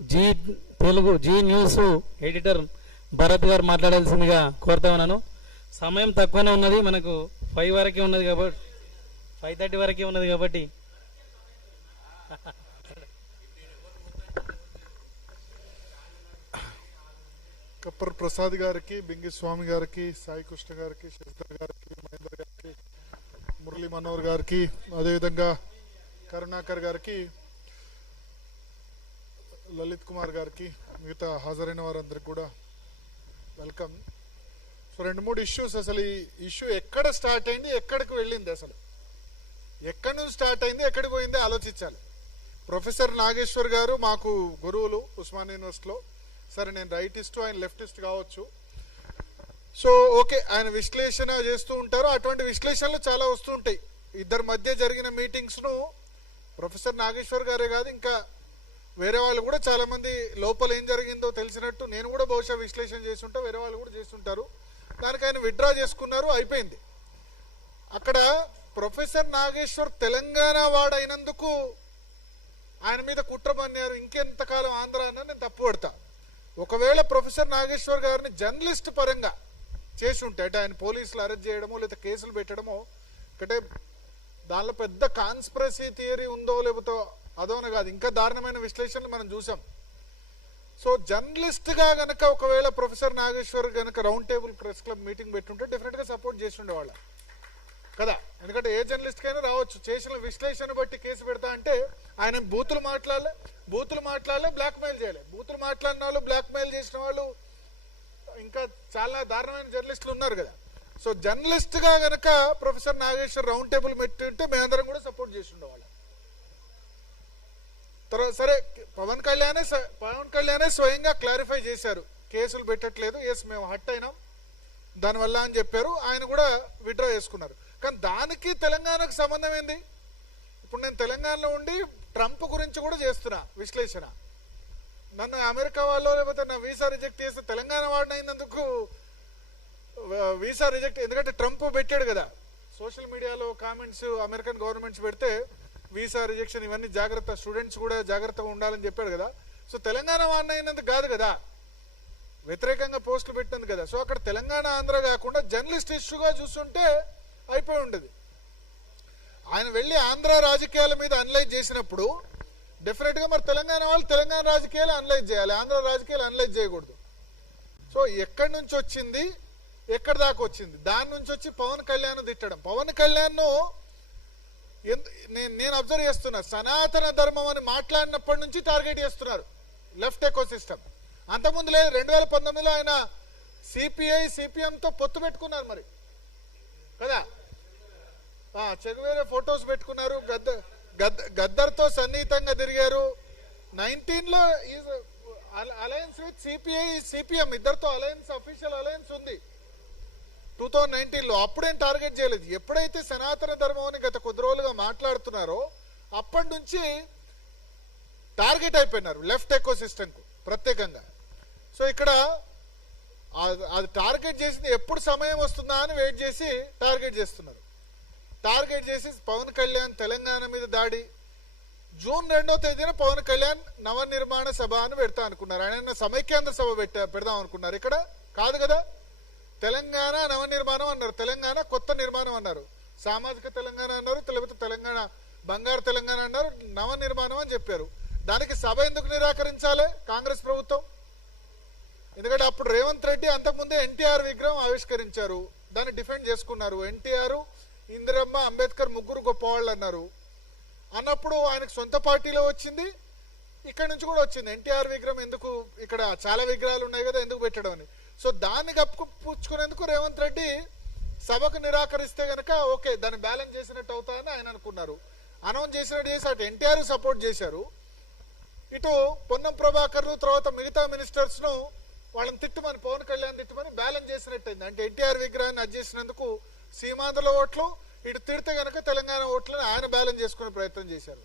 G Telugu Zee news editor Bharat గారు మాట్లాడాల్సిందిగా కోరుతా ఉన్నాను. సమయం తక్కువనే ఉన్నది, మనకు 5 వరకే ఉన్నది కాబట్టి 5:30 వరకే ఉన్నది కాబట్టి కప్పర్ ప్రసాద్ గారికి, బింగి స్వామి గారికి, సాయి కృష్ణ గారికి, శశిధర్ గారికి, మహేందర్ గారికి, మురళీ మనోహర్ గారికి, అదేవిధంగా కరుణాకర్ గారికి, లలిత్ కుమార్ గారికి, మిగతా హాజరైన వారందరికి కూడా వెల్కమ్. So 2-3 issues. అసలు ఈ ఇష్యూ ఎక్కడ స్టార్ట్ అయింది, ఎక్కడికి వెళ్ళింది, అసలు ఎక్కడి నుంచి స్టార్ట్ అయింది, ఎక్కడికి పోయింది ఆలోచించాలి. ప్రొఫెసర్ నాగేశ్వర్ గారు మాకు గురువులు ఉస్మానియా యూనివర్సిటీలో. సరే, నేను రైటిస్ట్, ఆయన లెఫ్టిస్ట్ కావచ్చు. సో ఓకే, ఆయన విశ్లేషణ చేస్తూ ఉంటారు. అటువంటి విశ్లేషణలు చాలా వస్తూ ఉంటాయి. ఇద్దరి మధ్య జరిగిన మీటింగ్స్ను ప్రొఫెసర్ నాగేశ్వర్ గారే కాదు, ఇంకా వేరే వాళ్ళు కూడా చాలా మంది లోపల ఏం జరిగిందో తెలిసినట్టు నేను కూడా బహుశా విశ్లేషణ చేస్తుంటా, వేరే వాళ్ళు కూడా చేస్తుంటారు. దానికి ఆయన విత్డ్రా చేసుకున్నారు, అయిపోయింది. అక్కడ ప్రొఫెసర్ నాగేశ్వర్ తెలంగాణ వాడైనందుకు ఆయన మీద కుట్ర పన్నారు. ఇంకెంతకాలం ఆంధ్ర అన్న నేను తప్పు పడతా. ఒకవేళ ప్రొఫెసర్ నాగేశ్వర్ గారిని జర్నలిస్ట్ పరంగా చేసి ఉంటే, అంటే ఆయన పోలీసులు అరెస్ట్ చేయడమో లేదా కేసులు పెట్టడమో, అంటే దానిలో పెద్ద కాన్స్పిరసీ థియరీ ఉందో లేకపోతే అదోన కాదు, ఇంకా దారుణమైన విశ్లేషణలు మనం చూసాం. సో జర్నలిస్ట్ గా గనక ఒకవేళ ప్రొఫెసర్ నాగేశ్వర్ గనక round table press club meeting పెట్టుంటే డెఫినెట్ గా సపోర్ట్ చేస్తుండేవాళ్ళ కదా. ఎందుకంటే ఏ జర్నలిస్ట్ కైనా రావచ్చు, చేసిన విశ్లేషణ బట్టి కేసు పెడతా అంటే ఆయన బూతులు మాట్లాడలే, బ్లాక్ మెయిల్ చేయలే. బూతులు మాట్లాడిన వాళ్ళు, బ్లాక్ మెయిల్ చేసిన వాళ్ళు ఇంకా చాలా దారుణమైన జర్నలిస్టులు ఉన్నారు కదా. సో జర్నలిస్ట్ గా గనక ప్రొఫెసర్ నాగేశ్వర్ రౌండ్ టేబుల్ పెట్టుంటే మేమందరం కూడా సపోర్ట్ చేస్తుండేవాళ్ళం. తర్వాత సరే, పవన్ కళ్యాణే స్వయంగా క్లారిఫై చేశారు, కేసులు పెట్టట్లేదు, ఎస్ మేము హట్ అయినాం దానివల్ల అని చెప్పారు. ఆయన కూడా విత్డ్రా చేసుకున్నారు. కానీ దానికి తెలంగాణకు సంబంధం ఏంది? ఇప్పుడు నేను తెలంగాణలో ఉండి ట్రంప్ గురించి కూడా చేస్తున్నా విశ్లేషణ. నన్ను అమెరికా వాళ్ళు లేకపోతే నా వీసా రిజెక్ట్ చేస్తే తెలంగాణ వాడినందుకు వీసా రిజెక్ట్, ఎందుకంటే ట్రంప్ పెట్టాడు కదా సోషల్ మీడియాలో కామెంట్స్, అమెరికన్ గవర్నమెంట్స్ పెడితే వీసా రిజెక్షన్ ఇవన్నీ జాగ్రత్త, స్టూడెంట్స్ కూడా జాగ్రత్తగా ఉండాలని చెప్పాడు కదా. సో తెలంగాణ వాడినందుకు కాదు కదా, వ్యతిరేకంగా పోస్టులు పెట్టింది కదా. సో అక్కడ తెలంగాణ ఆంధ్ర కాకుండా జర్నలిస్ట్ ఇష్యూగా చూస్తుంటే అయిపోయి ఉండేది. ఆయన వెళ్ళి ఆంధ్ర రాజకీయాల మీద అనలైజ్ చేసినప్పుడు డెఫినెట్ గా మరి తెలంగాణ వాళ్ళు తెలంగాణ రాజకీయాలు అనలైజ్ చేయాలి, ఆంధ్ర రాజకీయాలు అనలైజ్ చేయకూడదు. సో ఎక్కడి నుంచి వచ్చింది, ఎక్కడి దాకా వచ్చింది, దాని నుంచి వచ్చి పవన్ కళ్యాణ్ తిట్టడం. పవన్ కళ్యాణ్ నేను అబ్జర్వ్ చేస్తున్నా, సనాతన ధర్మం అని మాట్లాడినప్పటి నుంచి టార్గెట్ చేస్తున్నారు లెఫ్ట్ ఎకో సిస్టమ్. అంతకుముందు లేదు, 2019లో ఆయన సిపిఐ సిపిఎంతో పొత్తు పెట్టుకున్నారు మరి కదా. చెగువేరే ఫొటోస్ పెట్టుకున్నారు, గద్దర్తో సన్నిహితంగా తిరిగారు. 19లో అలయన్స్ విత్ సిపిఐ సిపిఎం ఇద్దరితో అలయన్స్, అఫీషియల్ అలయన్స్ ఉంది 2019లో. అప్పుడేం టార్గెట్ చేయలేదు. ఎప్పుడైతే సనాతన ధర్మం అని గత కొద్ది రోజులుగా మాట్లాడుతున్నారో అప్పటి నుంచి టార్గెట్ అయిపోయినారు లెఫ్ట్ ఎకో సిస్టమ్ కు ప్రత్యేకంగా. సో ఇక్కడ అది టార్గెట్ చేసింది ఎప్పుడు సమయం వస్తుందా అని వెయిట్ చేసి టార్గెట్ చేస్తున్నారు. టార్గెట్ చేసి పవన్ కళ్యాణ్ తెలంగాణ మీద దాడి. జూన్ 2వ తేదీన పవన్ కళ్యాణ్ నవనిర్మాణ సభ అని పెడతా అనుకున్నారు. ఆయన సమైక్యాంధ్ర సభ పెడదాం అనుకున్నారు. ఇక్కడ కాదు కదా, తెలంగాణ నవనిర్మాణం అన్నారు, తెలంగాణ కొత్త నిర్మాణం అన్నారు, సామాజిక తెలంగాణ అన్నారు, లేకపోతే తెలంగాణ బంగారు తెలంగాణ అన్నారు, నవనిర్మాణం అని చెప్పారు. దానికి సభ ఎందుకు నిరాకరించాలి కాంగ్రెస్ ప్రభుత్వం? ఎందుకంటే అప్పుడు రేవంత్ రెడ్డి అంతకుముందే ఎన్టీఆర్ విగ్రహం ఆవిష్కరించారు, దాన్ని డిఫెండ్ చేసుకున్నారు. ఎన్టీఆర్, ఇందిరమ్మ, అంబేద్కర్ ముగ్గురు గొప్పవాళ్ళు అన్నారు. అన్నప్పుడు ఆయనకు సొంత పార్టీలో వచ్చింది, ఇక్కడ నుంచి కూడా వచ్చింది. ఎన్టీఆర్ విగ్రహం ఎందుకు, ఇక్కడ చాలా విగ్రహాలు ఉన్నాయి కదా ఎందుకు పెట్టడం అని. సో దాన్ని కప్పుపుచ్చుకునేందుకు రేవంత్ రెడ్డి సభకు నిరాకరిస్తే గనక ఓకే దాన్ని బ్యాలెన్స్ చేసినట్టు అవుతాయని ఆయన అనుకున్నారు. అనౌన్స్ చేసినట్టు చేసి అటు ఎన్టీఆర్ సపోర్ట్ చేశారు, ఇటు పొన్నం ప్రభాకర్ తర్వాత మిగతా మినిస్టర్స్ ను వాళ్ళని తిట్టుమని, పవన్ కళ్యాణ్ తిట్టుమని బ్యాలెన్స్ చేసినట్టయింది. అంటే ఎన్టీఆర్ విగ్రహాన్ని అది చేసినందుకు సీమాంధ్ర ఓట్లు, ఇటు తిడితే గనక తెలంగాణ ఓట్లను ఆయన బ్యాలెన్స్ చేసుకునే ప్రయత్నం చేశారు.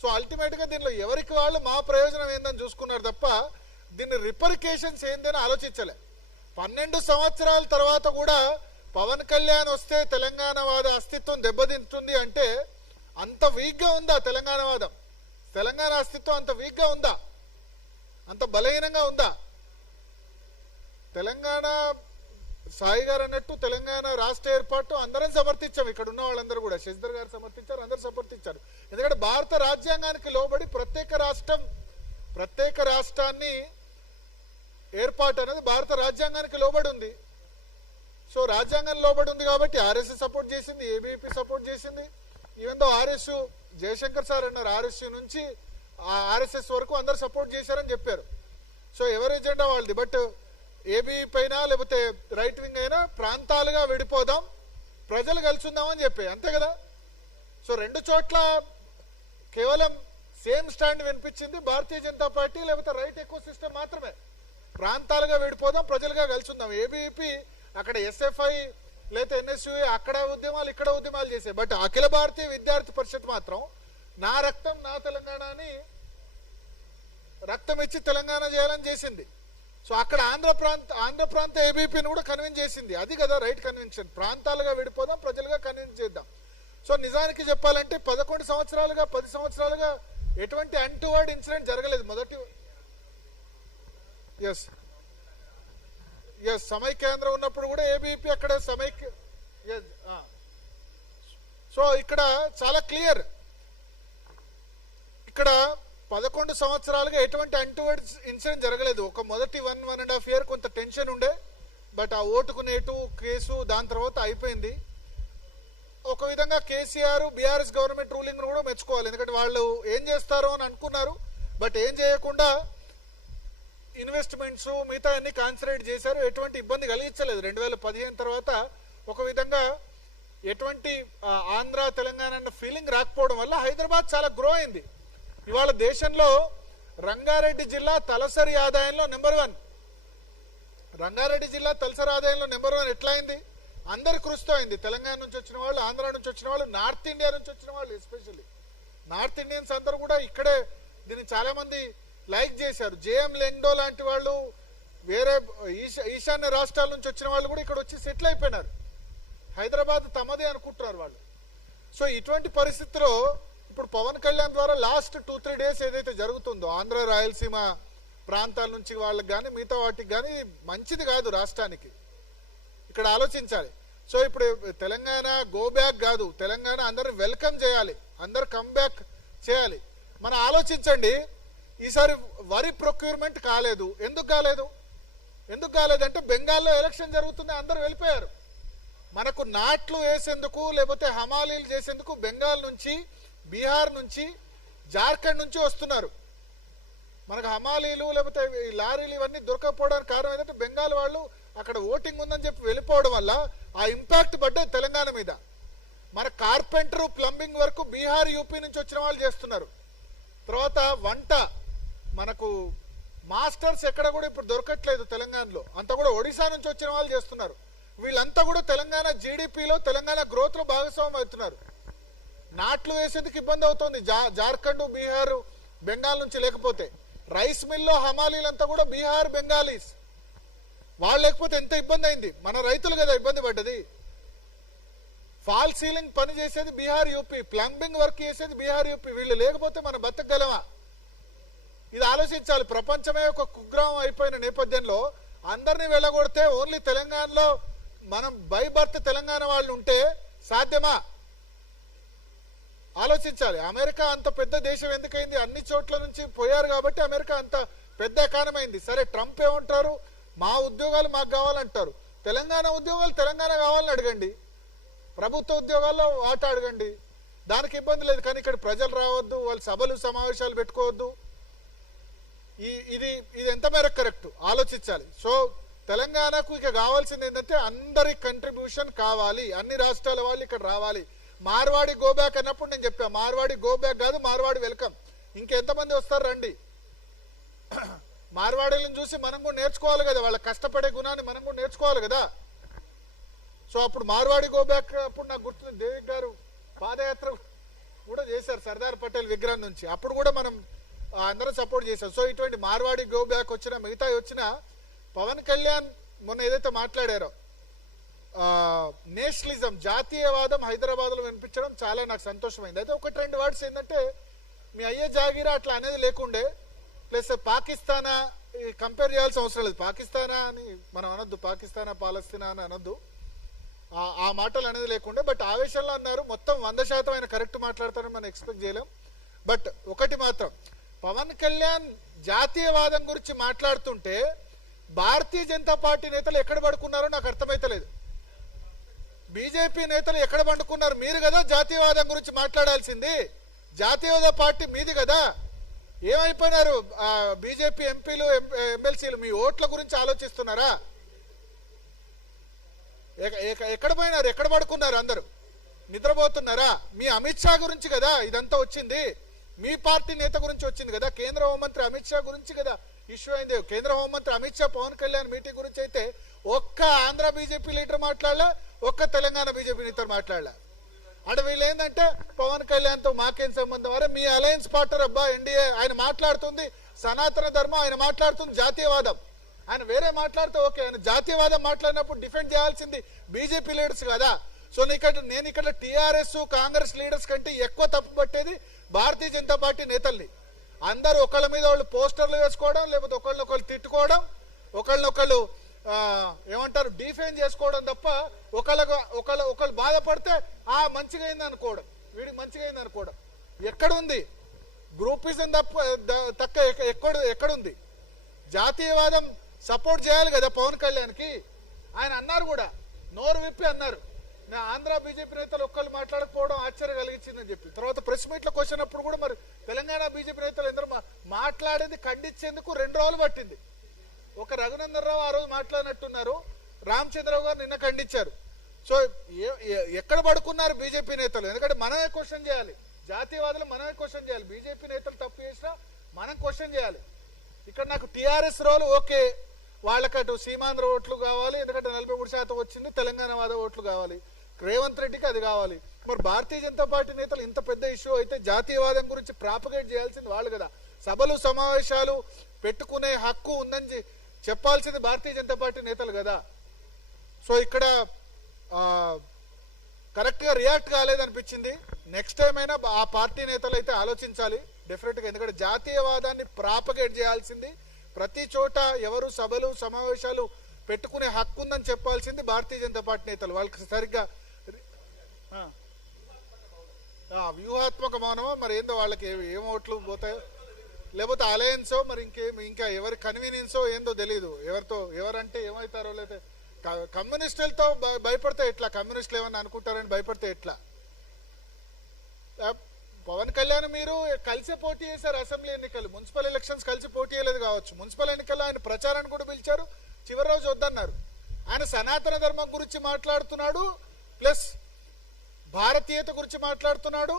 సో అల్టిమేట్ గా దీనిలో ఎవరికి వాళ్ళు మా ప్రయోజనం ఏందని చూసుకున్నారు తప్ప దీన్ని రిపర్కేషన్స్ ఏందని ఆలోచించలే. 12 సంవత్సరాల తర్వాత కూడా పవన్ కళ్యాణ్ వస్తే తెలంగాణ వాద అస్తిత్వం దెబ్బతింటుంది అంటే అంత వీక్ గా ఉందా తెలంగాణ వాదం? తెలంగాణ అస్తిత్వం అంత వీక్ గా ఉందా? అంత బలహీనంగా ఉందా? తెలంగాణ సాయి గారు అన్నట్టు తెలంగాణ రాష్ట్ర ఏర్పాటు అందరం సమర్థించాం. ఇక్కడ ఉన్న వాళ్ళందరూ కూడా శశిధర్ గారు సమర్థించారు, అందరూ సమర్థించారు. ఎందుకంటే భారత రాజ్యాంగానికి లోబడి ప్రత్యేక రాష్ట్రాన్ని ఏర్పాటు అనేది భారత రాజ్యాంగానికి లోబడి ఉంది. సో రాజ్యాంగం లోబడి ఉంది కాబట్టి ఆర్ఎస్ఎస్ సపోర్ట్ చేసింది, ఏబీపీ సపోర్ట్ చేసింది. Even though RS Jayashankar sir అన్నారు ఆర్ఎస్ నుంచి ఆర్ఎస్ఎస్ వరకు అందరు సపోర్ట్ చేశారని చెప్పారు. సో ఎవరి ఎజెండా వాళ్ళది. బట్ ఏబీ పైన లేకపోతే రైట్ వింగ్ అయినా ప్రాంతాలుగా విడిపోదాం, ప్రజలు కలిసి ఉందామని చెప్పి, అంతే కదా. సో రెండు చోట్ల కేవలం సేమ్ స్టాండ్ వినిపించింది భారతీయ జనతా పార్టీ లేకపోతే రైట్ ఎకో సిస్టమ్ మాత్రమే. ప్రాంతాలుగా విడిపోదాం, ప్రజలుగా కలిసి ఉందాం. ఏబీపీ అక్కడ ఎస్ఎఫ్ఐ లేకపోతే ఎన్ఎస్యుఐ అక్కడ ఉద్యమాలు ఇక్కడ ఉద్యమాలు చేసాయి. బట్ అఖిల భారతీయ విద్యార్థి పరిషత్ మాత్రం నా రక్తం నా తెలంగాణ అని రక్తం ఇచ్చి తెలంగాణ చేయాలని చేసింది. సో అక్కడ ఆంధ్ర ప్రాంత ఏబీపీని కూడా కన్విన్స్ చేసింది. అది కదా రైట్ కన్వెన్షన్. ప్రాంతాలుగా విడిపోదాం, ప్రజలుగా కన్విన్స్ చేద్దాం. సో నిజానికి చెప్పాలంటే 11 సంవత్సరాలుగా 10 సంవత్సరాలుగా ఎటువంటి అన్టువర్డ్ ఇన్సిడెంట్ జరగలేదు. మొదటి ఎస్ సమైక్యాంధ్ర ఉన్నప్పుడు కూడా ఏబీపీ అక్కడ సమైక్య. సో ఇక్కడ చాలా క్లియర్, ఇక్కడ 11 సంవత్సరాలుగా ఎటువంటి అన్టువర్డ్ ఇన్సిడెంట్ జరగలేదు. ఒక మొదటి 1.5 year కొంత టెన్షన్ ఉండే, బట్ ఆ ఓటుకు నేటు కేసు దాని తర్వాత అయిపోయింది. ఒక విధంగా కేసీఆర్ బీఆర్ఎస్ గవర్నమెంట్ రూలింగ్ కూడా మెచ్చుకోవాలి. ఎందుకంటే వాళ్ళు ఏం చేస్తారో అని అనుకున్నారు, బట్ ఏం చేయకుండా ఇన్వెస్ట్మెంట్స్ మిగతా అన్ని కాన్సన్ట్రేట్ చేశారు. ఎటువంటి ఇబ్బంది కలిగించలేదు. 2015 తర్వాత ఒక విధంగా ఎటువంటి ఆంధ్ర తెలంగాణ అన్న ఫీలింగ్ రాకపోవడం వల్ల హైదరాబాద్ చాలా గ్రో అయింది. ఇవాళ దేశంలో రంగారెడ్డి జిల్లా తలసరి ఆదాయంలో నెంబర్ 1. రంగారెడ్డి జిల్లా తలసరి ఆదాయంలో నెంబర్ 1 ఎట్లా అయింది? అందరి కృషితో అయింది. తెలంగాణ నుంచి వచ్చిన వాళ్ళు, ఆంధ్ర నుంచి వచ్చిన వాళ్ళు, నార్త్ ఇండియా నుంచి వచ్చిన వాళ్ళు, ఎస్పెషల్లీ నార్త్ ఇండియన్స్ అందరూ కూడా ఇక్కడే దీన్ని చాలా మంది లైక్ చేశారు. జేఎం లెంగ్డో లాంటి వాళ్ళు, వేరే ఈశాన్య రాష్ట్రాల నుంచి వచ్చిన వాళ్ళు కూడా ఇక్కడ వచ్చి సెటిల్ అయిపోయినారు. హైదరాబాద్ తమదే అనుకుంటున్నారు వాళ్ళు. సో ఇటువంటి పరిస్థితిలో ఇప్పుడు పవన్ కళ్యాణ్ ద్వారా లాస్ట్ 2-3 days ఏదైతే జరుగుతుందో ఆంధ్ర రాయలసీమ ప్రాంతాల నుంచి వాళ్ళకి కానీ మిగతా వాటికి కానీ మంచిది కాదు రాష్ట్రానికి. ఇక్కడ ఆలోచించాలి. సో ఇప్పుడు తెలంగాణ గో బ్యాక్ కాదు, తెలంగాణ అందరిని వెల్కమ్ చేయాలి, అందరు కమ్ బ్యాక్ చేయాలి. మనం ఆలోచించండి, ఈసారి వరి ప్రొక్యూర్మెంట్ కాలేదు. ఎందుకు కాలేదంటే బెంగాల్లో ఎలక్షన్ జరుగుతుంది, అందరు వెళ్ళిపోయారు. మనకు నాట్లు వేసేందుకు లేకపోతే హమాలీలు చేసేందుకు బెంగాల్ నుంచి, బీహార్ నుంచి, జార్ఖండ్ నుంచి వస్తున్నారు. మనకు హమాలీలు లేకపోతే ఈ లారీలు ఇవన్నీ దొరకకపోవడానికి కారణం ఏంటంటే బెంగాల్ వాళ్ళు అక్కడ ఓటింగ్ ఉందని చెప్పి వెళ్ళిపోవడం వల్ల ఆ ఇంపాక్ట్ పడ్డది తెలంగాణ మీద. మన కార్పెంటర్ ప్లంబింగ్ వరకు బీహార్ యూపీ నుంచి వచ్చిన వాళ్ళు చేస్తున్నారు. తర్వాత వంట మనకు మాస్టర్స్ ఎక్కడ కూడా ఇప్పుడు దొరకట్లేదు తెలంగాణలో, అంతా కూడా ఒడిశా నుంచి వచ్చిన వాళ్ళు చేస్తున్నారు. వీళ్ళంతా కూడా తెలంగాణ జీడిపిలో తెలంగాణ గ్రోత్ లో భాగస్వామ్యం అవుతున్నారు. నాట్లు వేసేందుకు ఇబ్బంది అవుతుంది జార్ఖండ్, బీహార్, బెంగాల్ నుంచి. లేకపోతే రైస్ మిల్లో హమాలీలంతా కూడా బీహార్ బెంగాలీస్. వాళ్ళు లేకపోతే ఎంత ఇబ్బంది అయింది. మన రైతులు కదా ఇబ్బంది పడ్డది. ఫాల్ సీలింగ్ పని చేసేది బీహార్ యూపీ, ప్లంబింగ్ వర్క్ చేసేది బీహార్ యూపీ. వీళ్ళు లేకపోతే మనం బతకగలమా? ఇది ఆలోచించాలి. ప్రపంచమే ఒక కుగ్రామం అయిపోయిన నేపథ్యంలో అందరినీ వెళ్ళగొడితే ఓన్లీ తెలంగాణలో మనం బై బర్త్ తెలంగాణ వాళ్ళు ఉంటే సాధ్యమా? ఆలోచించాలి. అమెరికా అంత పెద్ద దేశం ఎందుకైంది? అన్ని చోట్ల నుంచి పోయారు కాబట్టి అమెరికా అంత పెద్ద ఎకానమీ అయింది. సరే, ట్రంప్ ఏమంటారు? మా ఉద్యోగాలు మాకు కావాలంటారు. తెలంగాణ ఉద్యోగాలు తెలంగాణ కావాలని అడగండి, ప్రభుత్వ ఉద్యోగాల్లో వాటా అడగండి, దానికి ఇబ్బంది లేదు. కానీ ఇక్కడ ప్రజలు రావద్దు, వాళ్ళు సభలు సమావేశాలు పెట్టుకోవద్దు. ఇది ఎంత మేరకు కరెక్ట్ ఆలోచించాలి. సో తెలంగాణకు ఇక కావాల్సింది ఏంటంటే అందరి కంట్రిబ్యూషన్ కావాలి, అన్ని రాష్ట్రాల వాళ్ళు ఇక్కడ రావాలి. మార్వాడి గో బ్యాక్ అన్నప్పుడు నేను చెప్పా, మార్వాడి గో బ్యాక్ కాదు, మార్వాడి వెల్కమ్. ఇంకెంతమంది వస్తారు రండి. మార్వాడీలను చూసి మనం కూడా నేర్చుకోవాలి కదా, వాళ్ళ కష్టపడే గుణాన్ని మనం కూడా నేర్చుకోవాలి కదా. సో అప్పుడు మార్వాడి గో బ్యాక్ అప్పుడు నాకు గుర్తుంది, దేవిక్ గారు పాదయాత్ర కూడా చేశారు సర్దార్ పటేల్ విగ్రహం నుంచి. అప్పుడు కూడా మనం అందరం సపోర్ట్ చేశాం. సో ఇటువంటి మార్వాడి గో బ్యాక్ వచ్చిన మిగతా వచ్చిన పవన్ కళ్యాణ్ మొన్న ఏదైతే మాట్లాడారో నేషనలిజం, జాతీయవాదం హైదరాబాద్ లో వినిపించడం చాలా నాకు సంతోషమైంది. అయితే 1-2 వర్డ్స్ ఏంటంటే మీ అయ్యే జాగీరా అట్లా అనేది లేకుండే, ప్లస్ పాకిస్తానా కంపేర్ చేయాల్సిన అవసరం లేదు. పాకిస్తానా అని మనం అనొద్దు, పాకిస్తానా పాలస్తీనా అని అనొద్దు, ఆ మాటలు అనేది లేకుండా. బట్ ఆవేశంలో అన్నారు, మొత్తం 100% ఆయన కరెక్ట్ మాట్లాడతారని మనం ఎక్స్పెక్ట్ చేయలేం. బట్ ఒకటి మాత్రం, పవన్ కళ్యాణ్ జాతీయవాదం గురించి మాట్లాడుతుంటే భారతీయ జనతా పార్టీ నేతలు ఎక్కడ పడుకున్నారో నాకు అర్థమైతలేదు. బీజేపీ నేతలు ఎక్కడ పండుకున్నారు? మీరు కదా జాతీయవాదం గురించి మాట్లాడాల్సింది, జాతీయవాద పార్టీ మీది కదా. ఏమైపోయినారు బీజేపీ ఎంపీలు ఎమ్మెల్సీలు? మీ ఓట్ల గురించి ఆలోచిస్తున్నారా? ఎక్కడ పోయినారు? ఎక్కడ పడుకున్నారు? అందరూ నిద్రపోతున్నారా? మీ అమిత్ షా గురించి కదా ఇదంతా వచ్చింది, మీ పార్టీ నేత గురించి వచ్చింది కదా, కేంద్ర హోంమంత్రి అమిత్ షా గురించి కదా ఇష్యూ అయింది. కేంద్ర హోంమంత్రి అమిత్ షా పవన్ కళ్యాణ్ మీటింగ్ గురించి అయితే ఒక్క ఆంధ్ర బీజేపీ లీడర్ మాట్లాడలే, ఒక్క తెలంగాణ బీజేపీ నేత మాట్లాడలే. అంటే వీళ్ళు ఏంటంటే పవన్ కళ్యాణ్ తో మాకేం సంబంధం? అరే మీ అలయన్స్ పార్ట్నర్ అబ్బా ఎన్డీఏ, ఆయన మాట్లాడుతుంది సనాతన ధర్మం, ఆయన మాట్లాడుతుంది జాతీయవాదం. ఆయన వేరే మాట్లాడితే ఓకే, ఆయన జాతీయవాదం మాట్లాడినప్పుడు డిఫెండ్ చేయాల్సింది బీజేపీ లీడర్స్ కదా. సో నేను ఇక్కడ టీఆర్ఎస్ కాంగ్రెస్ లీడర్స్ కంటే ఎక్కువ తప్పు పట్టేది భారతీయ జనతా పార్టీ నేతల్ని. అందరూ ఒకళ్ళ మీద వాళ్ళు పోస్టర్లు వేసుకోవడం, లేకపోతే ఒకళ్ళనొకళ్ళు తిట్టుకోవడం, ఒకళ్ళనొకళ్ళు ఏమంటారు డిఫెండ్ చేసుకోవడం తప్ప ఒకళ్ళు బాధపడితే మంచిగా అయింది అనుకోవడం, వీడికి మంచిగా అయింది అనుకోవడం. ఎక్కడుంది గ్రూపిజం తక్క ఎక్కడుంది? జాతీయవాదం సపోర్ట్ చేయాలి కదా పవన్ కళ్యాణ్కి. ఆయన అన్నారు కూడా, నోరు విప్పి అన్నారు, నా ఆంధ్ర బీజేపీ నేతలు ఒక్కళ్ళు మాట్లాడకపోవడం ఆశ్చర్యం కలిగించిందని చెప్పి. తర్వాత ప్రెస్ మీట్ లోకి వచ్చినప్పుడు కూడా మరి తెలంగాణ బీజేపీ నేతలు ఎందరూ మాట్లాడేది ఖండించేందుకు 2 రోజులు పట్టింది. ఒక రఘునందన్ రావు ఆ రోజు మాట్లాడినట్టున్నారు, రామచంద్రరావు గారు నిన్న ఖండించారు. సో ఎక్కడ పడుకున్నారు బీజేపీ నేతలు? ఎందుకంటే మనమే క్వశ్చన్ చేయాలి, జాతీయవాదులు మనమే క్వశ్చన్ చేయాలి. బీజేపీ నేతలు తప్పు చేసినా మనం క్వశ్చన్ చేయాలి. ఇక్కడ నాకు టీఆర్ఎస్ రోల్ ఓకే, వాళ్ళకటు సీమాంధ్ర ఓట్లు కావాలి, ఎందుకంటే 43% వచ్చింది, తెలంగాణ వాద ఓట్లు కావాలి, రేవంత్ రెడ్డికి అది కావాలి. మరి భారతీయ జనతా పార్టీ నేతలు ఇంత పెద్ద ఇష్యూ అయితే జాతీయవాదం గురించి ప్రాపగేట్ చేయాల్సింది వాళ్ళు కదా. సభలు సమావేశాలు పెట్టుకునే హక్కు ఉందని చెప్పాల్సింది భారతీయ జనతా పార్టీ నేతలు కదా. సో ఇక్కడ కరెక్ట్ గా రియాక్ట్ కాలేదనిపించింది. నెక్స్ట్ టైం అయినా ఆ పార్టీ నేతలు అయితే ఆలోచించాలి డెఫినెట్ గా. ఎందుకంటే జాతీయవాదాన్ని ప్రాపగేట్ చేయాల్సింది, ప్రతి చోట ఎవరు సభలు సమావేశాలు పెట్టుకునే హక్కు ఉందని చెప్పాల్సింది భారతీయ జనతా పార్టీ నేతలు. వాళ్ళకి సరిగ్గా వ్యూహాత్మక మౌనమో మరి ఏందో, వాళ్ళకి ఏం ఓట్లు పోతాయో, లేకపోతే అలయన్సో, మరి ఇంకా ఎవరి కన్వీనియన్సో ఏందో తెలియదు. ఎవరంటే ఏమవుతారో, లేదా కమ్యూనిస్టులతో భయపడితే ఎట్లా? కమ్యూనిస్టులు ఏమన్నా అనుకుంటారని భయపడితే ఎట్లా? పవన్ కళ్యాణ్ మీరు కలిసే పోటీ చేశారు అసెంబ్లీ ఎన్నికలు, మున్సిపల్ ఎలక్షన్స్ కలిసి పోటీ చేయలేదు కావచ్చు. మున్సిపల్ ఎన్నికల్లో ఆయన ప్రచారాన్ని కూడా పిలిచారు, చివరి రోజు వద్దన్నారు. ఆయన సనాతన ధర్మం గురించి మాట్లాడుతున్నాడు, ప్లస్ భారతీయత గురించి మాట్లాడుతున్నాడు,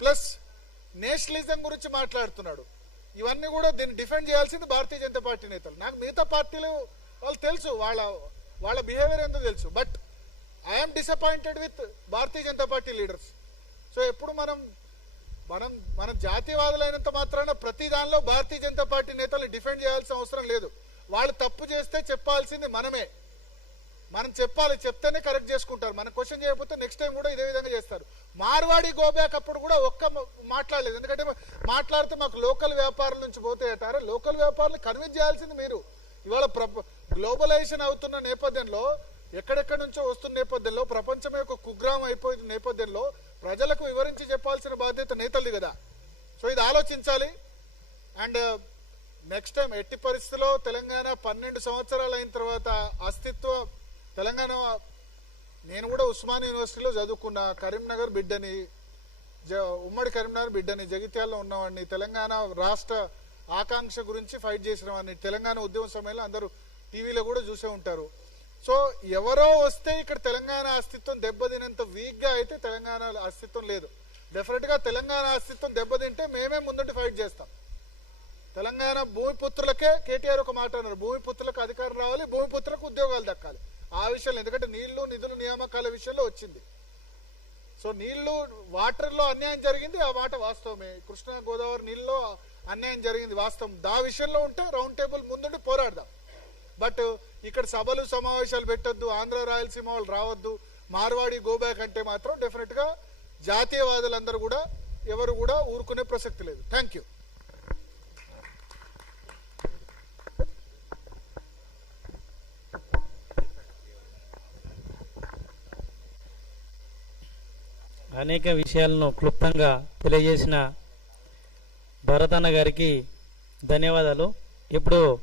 ప్లస్ నేషనలిజం గురించి మాట్లాడుతున్నాడు. ఇవన్నీ కూడా దీన్ని డిఫెండ్ చేయాల్సింది భారతీయ జనతా పార్టీ నేతలు. నాకు మిగతా పార్టీలు వాళ్ళు తెలుసు, వాళ్ళ బిహేవియర్ ఎంతో తెలుసు. But I'm disappointed with Bharatiya Janata party leaders. So ఎప్పుడు మనం జాతీయవాదులైనంత మాత్రాన ప్రతి దానిలో భారతీయ జనతా పార్టీ నేతలు డిఫెండ్ చేయాల్సిన అవసరం లేదు. వాళ్ళు తప్పు చేస్తే చెప్పాల్సింది మనమే, మనం చెప్పాలి, చెప్తేనే కరెక్ట్ చేసుకుంటారు. మనం క్వశ్చన్ చేయకపోతే నెక్స్ట్ టైం కూడా ఇదే విధంగా చేస్తారు. మార్వాడి గోబ్యాక్ అప్పుడు కూడా మాట్లాడలేదు, ఎందుకంటే మాట్లాడితే మాకు లోకల్ వ్యాపారుల నుంచి పోతాయటారు. లోకల్ వ్యాపారులు కన్విన్స్ చేయాల్సింది మీరు. ఇవాళ గ్లోబలైజేషన్ అవుతున్న నేపథ్యంలో, ఎక్కడెక్కడి నుంచో వస్తున్న నేపథ్యంలో, ప్రపంచమే ఒక కుగ్రామం అయిపోయిన నేపథ్యంలో ప్రజలకు వివరించి చెప్పాల్సిన బాధ్యత నేతలది కదా. సో ఇది ఆలోచించాలి. అండ్ నెక్స్ట్ టైం ఎట్టి పరిస్థితిలో తెలంగాణ 12 సంవత్సరాలు అయిన తర్వాత తెలంగాణ, నేను కూడా ఉస్మాన్ యూనివర్సిటీలో చదువుకున్న, కరీంనగర్ బిడ్డని, ఉమ్మడి కరీంనగర్ బిడ్డని, జగిత్యాలలో ఉన్నవాడిని, తెలంగాణ రాష్ట్ర ఆకాంక్ష గురించి ఫైట్ చేసిన వాడిని. తెలంగాణ ఉద్యమ సమయంలో అందరూ టీవీలో కూడా చూసే ఉంటారు. సో ఎవరో వస్తే ఇక్కడ తెలంగాణ అస్తిత్వం దెబ్బతినంత వీక్ గా అయితే తెలంగాణ అస్తిత్వం లేదు. డెఫినెట్ గా తెలంగాణ అస్తిత్వం దెబ్బతింటే మేమే ముందుండి ఫైట్ చేస్తాం. తెలంగాణ భూమిపుత్రులకే కేటీఆర్ ఒక మాట అన్నారు, భూమిపుత్రులకు అధికారం రావాలి, భూమిపుత్రులకు ఉద్యోగాలు దక్కాలి. ఆ విషయంలో, ఎందుకంటే నీళ్లు నిధులు నియామకాల విషయంలో వచ్చింది. సో వాటర్లో అన్యాయం జరిగింది, ఆ మాట వాస్తవమే. కృష్ణా గోదావరి నీళ్ళలో అన్యాయం జరిగింది వాస్తవం. దా విషయంలో ఉంటే రౌండ్ టేబుల్ ముందుండి పోరాడదాం. బట్ ఇక్కడ సభలు సమావేశాలు పెట్టొద్దు, ఆంధ్ర రాయలసీమ వాళ్ళు రావద్దు, మార్వాడి గోబ్యాక్ అంటే మాత్రం డెఫినెట్ గా జాతీయవాదులందరూ కూడా ఎవరు కూడా ఊరుకునే ప్రసక్తి లేదు. Thank you. అనేక విషయాలను క్లుప్తంగా తెలియజేసిన భరత్ అన్న గారికి ధన్యవాదాలు. ఇప్పుడు